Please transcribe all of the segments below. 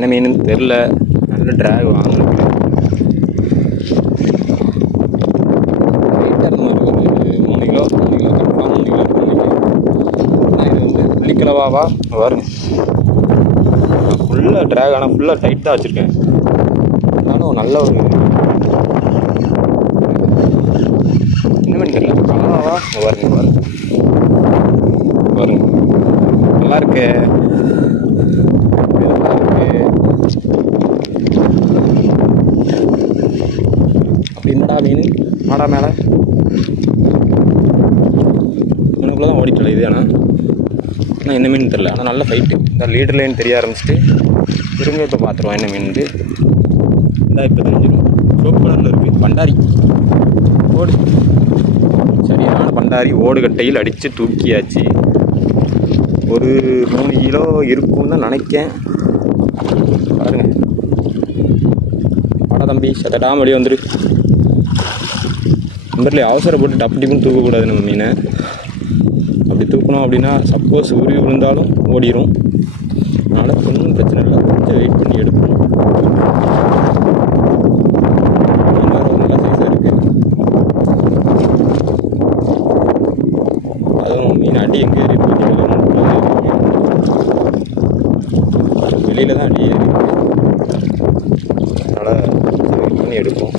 என்ன மீனுன்னு தெரில. நல்ல ட்ராக் வாங்கணும். லைட்டாக இருந்த மாதிரி ஒரு 3 கிலோ கன்ஃபார்ம் 3 கிலோ ஆனால் இது வந்து புள்ளிக்கிழவாவா பாருங்க. ஃபுல்லாக ட்ராக், ஆனால் ஃபுல்லாக டைட் தான் வச்சுருக்கேன். ஆனாலும் நல்ல ஒரு என்ன மீன் தெரியல, கலவாவா பாருங்க நல்லா இருக்கு. அப்படி என்னடா மீன் மாடா மேலே இவனுக்குள்ளே தான் ஓடிக்கல இது. ஆனால் என்ன மீன் தெரில. ஆனால் நல்ல ஃபைட்டு. இந்த லீடர் லைன் தெரிய ஆரம்பிச்சுட்டு திரும்ப இப்போ பார்த்துருவோம் என்ன மீன்ட்டு. இந்த இப்போ தெரிஞ்சிடும். சோப்பு கலரில் இருக்குது. பண்டாரி ஓடு, சரியான பண்டாரி. ஓடுகட்டையில் அடித்து தூக்கியாச்சு. ஒரு 3 கிலோ இருக்கும்னு தான் நினைக்கேன். பாருங்க, வாடா தம்பி, சத்தடாமல் வெளியே வந்துடு. நம்பர்லேயே அவசரப்பட்டு டப்பு டிப்புன்னு தூக்கக்கூடாது நம்ம மீனை. அப்படி தூக்கணும் அப்படின்னா சப்போஸ் உருவி விழுந்தாலும் ஓடிடும். அதனால் ஒன்றும் பிரச்சனை இல்லை, கொஞ்சம் வெயிட் பண்ணி எடுக்கணும். நல்ல சைஸாக இருக்குது. அதுவும் மீன் அடி எங்கே ஏறி வெளியில் தான் அடி ஏறி இருக்கு. அதனால் வெயிட் பண்ணி எடுப்போம்.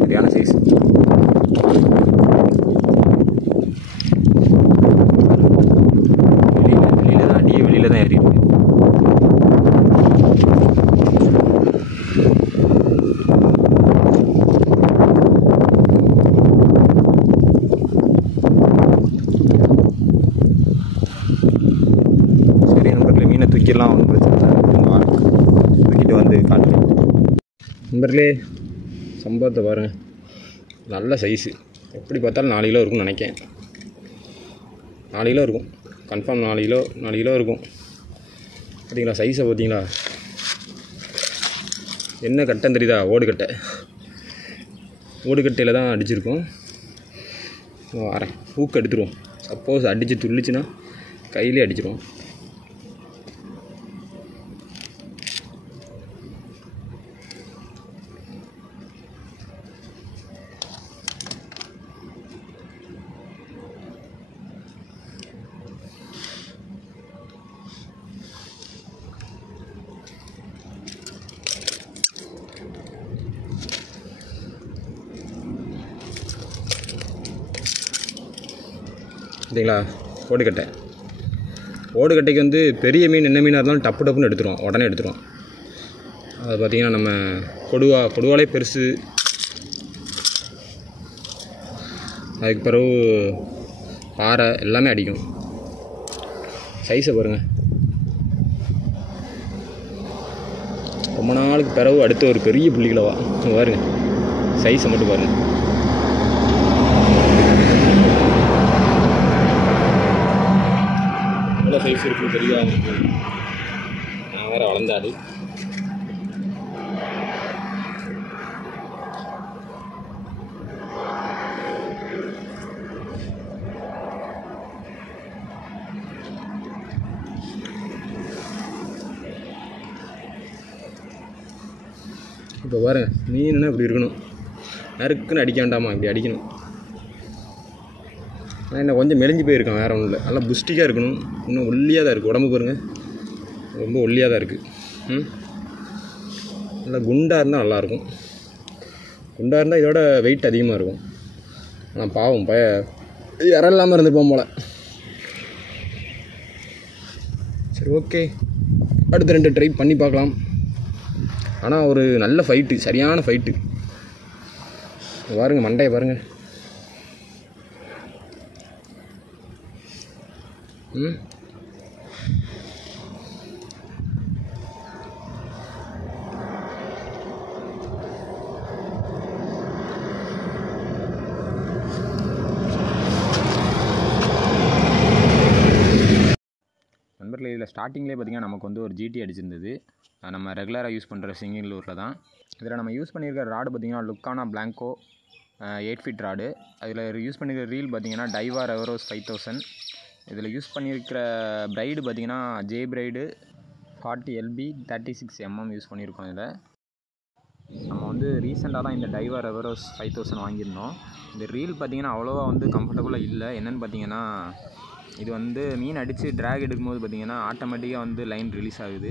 சரியான சைஸ். வெளியில் தான் அடியே வெளியில் தான் ஏறி இருக்கு. சரி நண்பர்களே, மீனை தூக்கிடலாம். ஒன்றும் பிரச்சனை இல்லை, தூக்கிட்டு வந்து காட்டுறேன். நண்பர்களே, சம்பவத்தை பாருங்கள், நல்ல சைஸு. எப்படி பார்த்தாலும் 4 கிலோ இருக்கும்னு நினைக்கிறேன். 4 கிலோ இருக்கும் கன்ஃபார்ம். 4 கிலோ இருக்கும். பார்த்தீங்களா சைஸை? பார்த்தீங்களா என்ன கட்டம் தெரியுதா? ஓடுகட்டையில் தான் அடிச்சிருக்கோம். வரேன், ஊக்கு எடுத்துருவோம். சப்போஸ் அடித்து துள்ளிச்சுன்னா கையிலே அடிச்சிருவோம். பார்த்தீங்களா ஓடுகட்டைக்கு வந்து பெரிய மீன் என்ன மீனாக இருந்தாலும் டப்புன்னு எடுத்துருவோம், உடனே எடுத்துருவோம். அது பார்த்திங்கன்னா நம்ம கொடுவாலே பெருசு. அதுக்கு பிறகு பாறை எல்லாமே அடிக்கும். சைஸை பாருங்கள். ரொம்ப நாளுக்கு பிறகு அடுத்த ஒரு பெரிய புள்ளிகளவா பாருங்க. சைஸை மட்டும் பாருங்கள். எவ்வளோ சைஸ் இருக்குன்னு தெரியாது. நான் வேறு வளர்ந்தாடு. இப்போ பாருங்க, மீனுன்னா இப்படி இருக்கணும். நறுக்குன்னு அடிக்க வேண்டாமா, இப்படி அடிக்கணும். ஆனால் என்ன கொஞ்சம் மெலிஞ்சு போயிருக்கேன், வேறு ஒன்றும் இல்லை. நல்லா புஸ்டிக்காக இருக்கணும். இன்னும் ஒல்லியாக தான் இருக்குது. உடம்பு பாருங்கள், ரொம்ப ஒல்லியாக தான் இருக்குது. நல்லா குண்டாக இருந்தால் நல்லாயிருக்கும். குண்டாக இருந்தால் இதோட வெயிட் அதிகமாக இருக்கும். ஆனால் பாவம் இறம் இல்லாமல் இருந்துப்போம் போல். சரி, ஓகே, அடுத்த 2 ட்ரை பண்ணி பார்க்கலாம். ஆனால் ஒரு நல்ல ஃபைட்டு, சரியான ஃபைட்டு. பாருங்கள், மண்டையை பாருங்கள். ஸ்டார்டிங்லேயே பார்த்திங்கன்னா நமக்கு வந்து ஒரு ஜிடி அடிச்சிருந்தது. நம்ம ரெகுலராக யூஸ் பண்ணுற சிங்கிங் லூரில் தான். இதில் நம்ம யூஸ் பண்ணியிருக்கிற ராடு பார்த்திங்கன்னா லுக்கானா பிளாங்கோ 8 ஃபீட் ராடு. அதில் யூஸ் பண்ணியிருக்கிற ரீல் பார்த்திங்கன்னா டைவா ரெவரோஸ் 5000. இதில் யூஸ் பண்ணியிருக்கிற பிரைடு பார்த்திங்கன்னா J bride 40 LB 36 mm use பண்ணியிருக்கோம். இதில் நம்ம வந்து ரீசெண்டாக தான் இந்த டைவா ரெவரோஸ் 5000 வாங்கியிருந்தோம். இந்த ரீல் பார்த்திங்கன்னா அவ்வளோவா வந்து கம்ஃபர்டபுளாக இல்லை. என்னென்னு பார்த்திங்கன்னா இது வந்து மீன் அடித்து ட்ராக் எடுக்கும்போது பார்த்திங்கன்னா ஆட்டோமேட்டிக்காக வந்து லைன் ரிலீஸ் ஆகுது.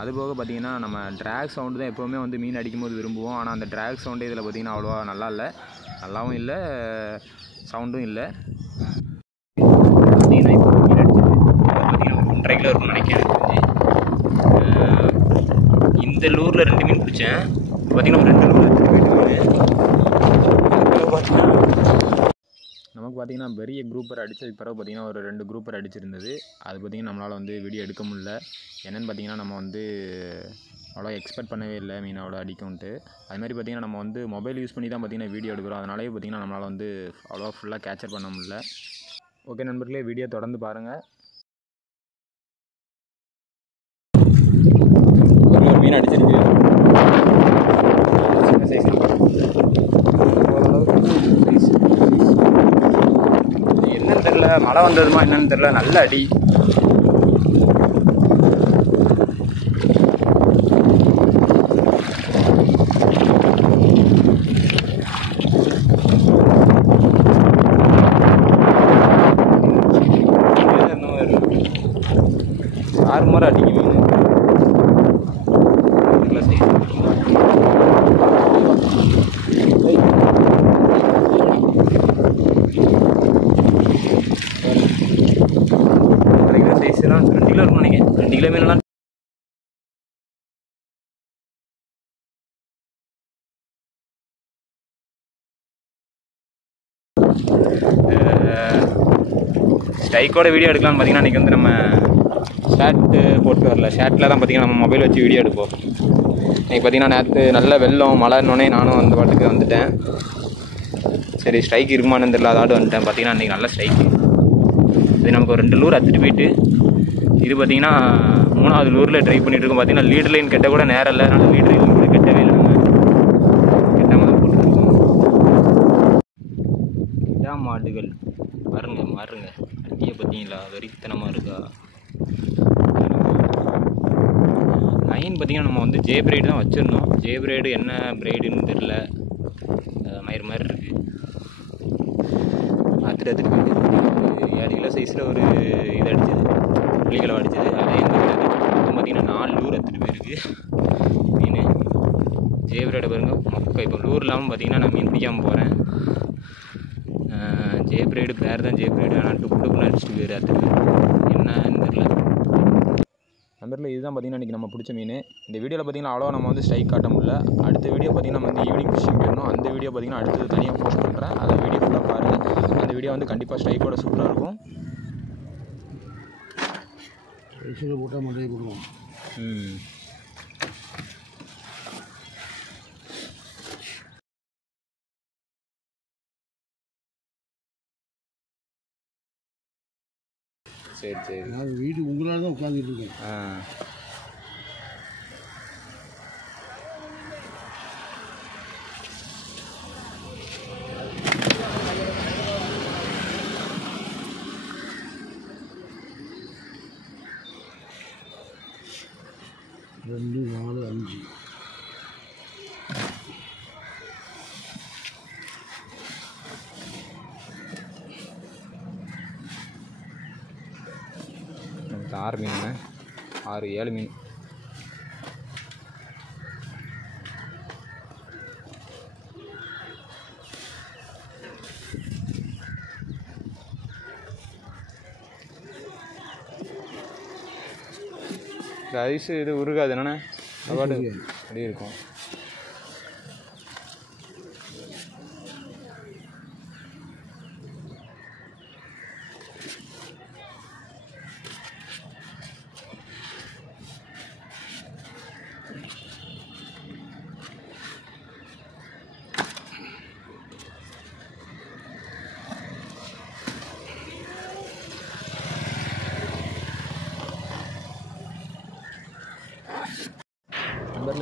அதுபோக பார்த்திங்கன்னா நம்ம ட்ராக் சவுண்டு தான் எப்போவுமே வந்து மீன் அடிக்கும்போது விரும்புவோம். ஆனால் அந்த ட்ராக் சவுண்டு இதில் பார்த்திங்கன்னா அவ்வளோவா நல்லா இல்லை, நல்லாவும் இல்லை, சவுண்டும் இல்லை. பார்த்திங்கன்னா இப்போ மீன் அடிச்சது பார்த்திங்கன்னா 1.5 கிலோ இருக்கும்னு நினைக்கிறேன். இந்த லூரில் 2 மீன் பிடிச்சேன். பார்த்திங்கன்னா ஒரு 2 லூர் எடுத்துகிட்டு போயிட்டு பார்த்திங்கன்னா நமக்கு பார்த்திங்கன்னா பெரிய குரூப்பர் அடித்ததுக்கு பிறகு பார்த்திங்கன்னா ஒரு 2 குரூப்பர் அடிச்சிருந்தது. அது பார்த்திங்கன்னா நம்மளால் வந்து வீடியோ எடுக்க முடியல. என்னென்னு பார்த்திங்கன்னா நம்ம வந்து அவ்வளோ எக்ஸ்பெக்ட் பண்ணவே இல்லை மீன் அவ்வளோ அடிக்கும்ன்ட்டு. அதுமாதிரி பார்த்திங்கன்னா நம்ம வந்து மொபைல் யூஸ் பண்ணி தான் பார்த்திங்கன்னா வீடியோ எடுக்கிறோம். அதனாலே பார்த்திங்கன்னா நம்மளால் வந்து அவ்வளோவா ஃபுல்லாக கேப்சர் பண்ண முடியல. ஓகே நண்பர்களே, வீடியோ தொடர்ந்து பாருங்கள். ஒரு மீன் அடிச்சிருக்கு. சின்ன சைஸ் என்னன்னு தெரில, மழை வந்ததுமா என்னன்னு தெரில, நல்ல அடி. ஆறு முறை அடிக்கும் மீன். சைஸ்லாம் 2 கிலோ இருக்கும்னு நினைக்கிறேன். 2 கிலோ மீன்லாம் ஸ்ட்ரைக்கோட வீடியோ எடுக்கலாம்னு பார்த்திங்கன்னா இன்றைக்கி வந்து நம்ம ஷார்ட்டு போட்டு வரல. ஷார்ட்டில் தான் பார்த்திங்கன்னா நம்ம மொபைல் வச்சு வீடியோ எடுப்போம். இன்றைக்கி பார்த்திங்கன்னா நேற்று நல்ல வெள்ளம் மழைன்னொன்னே நானும் அந்த பாட்டுக்கு வந்துட்டேன். சரி ஸ்ட்ரைக் இருக்குமான்னு தெரியல, அதாட்டு வந்துட்டேன். பார்த்திங்கன்னா இன்றைக்கி நல்ல ஸ்ட்ரைக்கு. இது நமக்கு ஒரு 2 லூர் அத்துட்டு போயிட்டு, இது பார்த்திங்கன்னா 3வது லூரில் ட்ரை பண்ணிகிட்ருக்கோம். பார்த்திங்கன்னா லீடர் லைன் கெட்ட கூட நேரம் இல்லை, அதனால் லீடர் லைன் கூட கெட்டவே இல்லை. நம்ம கெட்டாமல் தான் போட்டுருக்கோம். கிடா மாடுகள் மாறுங்க அட்டியை பார்த்தீங்களா, வெறித்தனமாக இருக்கா. லைன் பார்த்திங்கன்னா நம்ம வந்து ஜே பிரைடு தான் வச்சுருந்தோம். ஜே பிரைடு என்ன பிரைடுன்னு தெரில, மயிறு மாதிரி இருக்குது. அத்துட்டு போயிட்டு 7 கிலோ சைஸில் ஒரு இது அடிச்சது, புளிக்கிழவை அடிச்சது. அதே பார்த்திங்கன்னா 4 லூர் எடுத்துகிட்டு போயிருக்கு மீன். ஜே பிரைடை பாருங்க மொக்க. இப்போ லூர் இல்லாமல் பார்த்திங்கன்னா நான் மீன் பிடிக்காமல் போகிறேன். ஜே பிரைடு பேர் தான் ஜே பிரைடு, ஆனால் டுப்புன்னு அடிச்சுட்டு போயிரு. அதுக்கு என்னன்னு தெரில. நம்பரில் இதுதான் பார்த்திங்கன்னா இன்றைக்கி நம்ம பிடிச்ச மீன். இந்த வீடியோவில் பார்த்திங்கன்னா அவ்வளோவா நம்ம வந்து ஸ்ட்ரைக் காட்ட முடியல. அடுத்த வீடியோ பார்த்திங்கன்னா நம்ம வந்து ஈவினிங் ஃபிஷிங் போயிடணும். அந்த வீடியோ பார்த்திங்கன்னா அடுத்தது தனியாக போஸ்ட் பண்ணுறேன். அதை வீடியோ ஃபுல்லாக பாருங்கள். அந்த வீடியோ வந்து கண்டிப்பாக ஸ்ட்ரைக்கோட சூப்பராக இருக்கும். போட்டால் மண்டே போடுவோம். சரி நான் வீடு உங்களால் தான் உட்காந்துட்டு இருக்கேன். ரெண்டு 4 5 6 மீன், 6 7 மீன். ஐஸ் இது உருகாது என்னண்ணே, அவாடு அப்படியே இருக்கும்.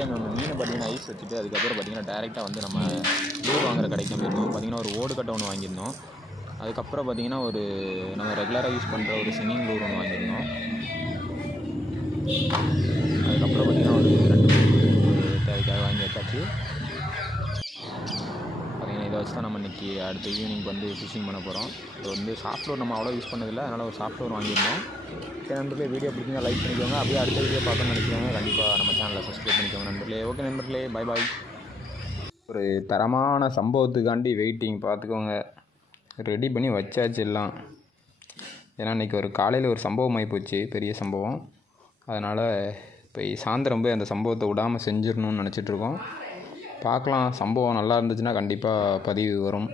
வந்து எங்கள் மீனை பார்த்திங்கன்னா ஐஸ் வச்சுட்டு அதுக்கப்புறம் பார்த்திங்கன்னா டேரெக்டாக வந்து நம்ம லூர் வாங்குற கடைக்கு போயிருந்தோம். பார்த்திங்கன்னா ஒரு ஓடு கட்டை ஒன்று வாங்கியிருந்தோம். அதுக்கப்புறம் பார்த்திங்கன்னா ஒரு நம்ம ரெகுலராக யூஸ் பண்ணுற ஒரு சிங்கிங் லூர் ஒன்று வாங்கியிருந்தோம். அதுக்கப்புறம் பார்த்திங்கன்னா ஒரு 2 தேவைக்காக வாங்கி வச்சாச்சு. பார்த்திங்கன்னா இதை வச்சு தான் நம்ம இன்றைக்கி அடுத்த ஈவினிங் வந்து ஃபிஷிங் பண்ண போகிறோம். இது வந்து சாஃப்ட்வேர் நம்ம அவ்வளோ யூஸ் பண்ணதில்லை, அதனால் ஒரு சாஃப்ட்வேர் வாங்கியிருந்தோம். நண்பர்களே வீடியோ பிடிச்சிங்கன்னா லைக் பண்ணிக்கோங்க. அப்படியே அடுத்த வீடியோ பார்க்கணும்னு நினைக்கிறவங்க கண்டிப்பாக நம்ம சேனலை சப்ஸ்கிரைப் பண்ணிக்கோங்க நண்பர்களே. ஓகே நண்பர்களே, பை பாய். ஒரு தரமான சம்பவத்துக்காண்டி வெயிட்டிங் பார்த்துக்கோங்க. ரெடி பண்ணி வச்சாச்சு எல்லாம். ஏன்னா இன்றைக்கி ஒரு காலையில் ஒரு சம்பவம் ஆகி போச்சு, பெரிய சம்பவம். அதனால் இப்போ சாயந்தரம் போய் அந்த சம்பவத்தை விடாமல் செஞ்சிடணும்னு நினச்சிட்ருக்கோம். பார்க்கலாம், சம்பவம் நல்லா இருந்துச்சுன்னா கண்டிப்பாக பதிவு வரும்.